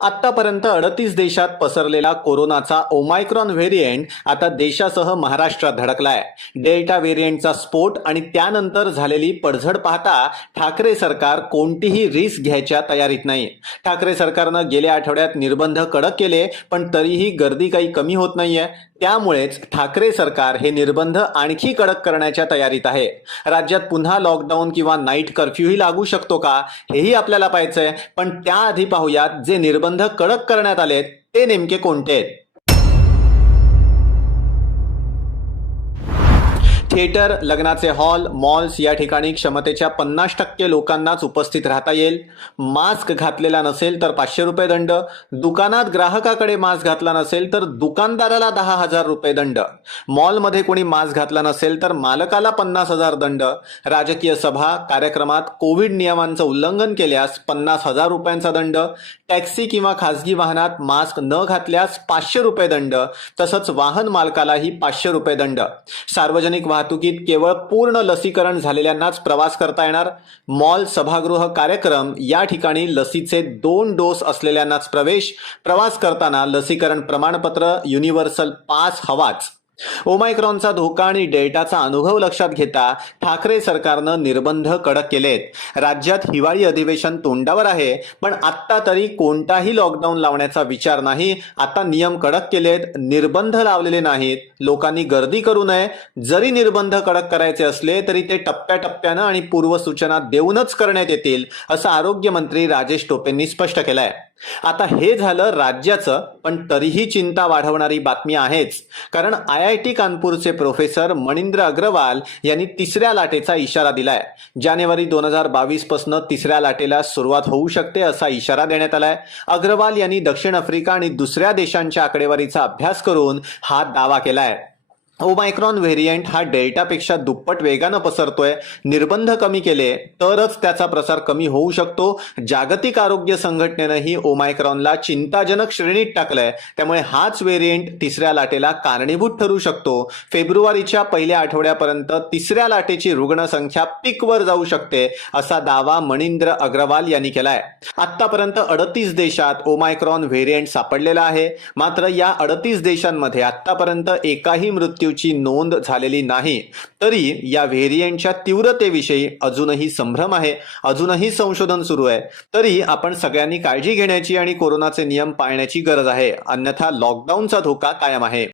आतापर्यंत 38 देशात पसरलेला कोरोनाचा ओमायक्रॉन व्हेरिएंट आता देशासह महाराष्ट्रात धडकलाय. डेल्टा व्हेरिएंटचा स्फोट आणि त्यानंतर झालेली पडझड पाहता ठाकरे सरकार कोणतीही रिस्क घ्यायच्या तयारीत नाही. ठाकरे सरकारनं गेल्या आठवड्यात निर्बंध कडक केले, पण तरीही गर्दी काही कमी होत नाहीये. त्यामुळेच ठाकरे सरकार हे निर्बंध आणखी कडक करण्याच्या तयारीत आहे. राज्यात पुन्हा लॉकडाऊन किंवा नाईट कर्फ्यूही लागू शकतो का, हेही आपल्याला पाहायचंय. पण त्याआधी पाहूयात जे निर्बंध कडक करण्यात आलेत ते नेमके कोणते आहेत. थिएटर, लग्नाचे हॉल, मॉल्स या ठिकाणी क्षमतेच्या 50% लोकांनाच उपस्थित राहता येईल. मास्क घातलेला नसेल तर 500 रुपये दंड. दुकानात ग्राहकाकडे मास्क घातला नसेल तर दुकानदाराला 10,000 रुपये दंड. मॉलमध्ये कोणी मास्क घातला नसेल तर मालकाला 50,000 दंड. राजकीय सभा कार्यक्रमात कोविड नियमांचं उल्लंघन केल्यास 50,000 रुपयांचा दंड. टॅक्सी किंवा खासगी वाहनात मास्क न घातल्यास 500 रुपये दंड. तसंच वाहन मालकालाही 500 रुपये दंड. सार्वजनिक वाहतुकीत केवळ पूर्ण लसीकरण झालेल्यांनाच प्रवास करता येणार. मॉल, सभागृह, कार्यक्रम या ठिकाणी लसीचे 2 डोस असलेल्यांनाच प्रवेश. प्रवास करताना लसीकरण प्रमाणपत्र, युनिव्हर्सल पास हवाच. ओमायक्रॉनचा धोका आणि डेल्टाचा अनुभव लक्षात घेता ठाकरे सरकारनं निर्बंध कडक केलेत. राज्यात हिवाळी अधिवेशन तोंडावर आहे, पण आत्ता तरी कोणताही लॉकडाऊन लावण्याचा विचार नाही. आता नियम कडक केलेत, निर्बंध लावलेले नाहीत. लोकांनी गर्दी करू नये. जरी निर्बंध कडक करायचे असले तरी ते टप्प्याटप्प्यानं आणि पूर्वसूचना देऊनच करण्यात येतील, असं आरोग्यमंत्री राजेश टोपेंनी स्पष्ट केलंय. आता हे झालं राज्याचं, पण तरीही चिंता वाढवणारी बातमी आहेच. कारण IIT कानपूरचे प्रोफेसर मनिंद्र अग्रवाल यांनी तिसऱ्या लाटेचा इशारा दिलाय. जानेवारी 2022 पासून तिसऱ्या लाटेला सुरुवात होऊ शकते असा इशारा देण्यात आलाय. अग्रवाल यांनी दक्षिण आफ्रिका आणि दुसऱ्या देशांच्या आकडेवारीचा अभ्यास करून हा दावा केलाय. ओमायक्रॉन व्हेरिएंट हा डेल्टापेक्षा दुप्पट वेगानं पसरतोय. निर्बंध कमी केले तरच त्याचा प्रसार कमी होऊ शकतो. जागतिक आरोग्य संघटनेनंही ओमायक्रॉनला चिंताजनक श्रेणीत टाकलंय. त्यामुळे हाच व्हेरिएंट तिसऱ्या लाटेला कारणीभूत ठरू शकतो. फेब्रुवारीच्या पहिल्या आठवड्यापर्यंत तिसऱ्या लाटेची रुग्णसंख्या पीकवर जाऊ शकते, असा दावा मनिंद्र अग्रवाल यांनी केलाय. आतापर्यंत 38 देशात ओमायक्रॉन व्हेरिएंट सापडलेला आहे. मात्र या 38 देशांमध्ये आतापर्यंत एकाही मृत्यू ची नोंद झालेली नाही. तरी या व्हेरिएंटच्या तीव्रतेविषयी अजूनही संभ्रम आहे. अजूनही संशोधन सुरू आहे. तरी आपण सगळ्यांनी काळजी घेण्याची आणि कोरोनाचे नियम पाळण्याची गरज आहे. अन्यथा लॉकडाऊनचा धोका कायम आहे.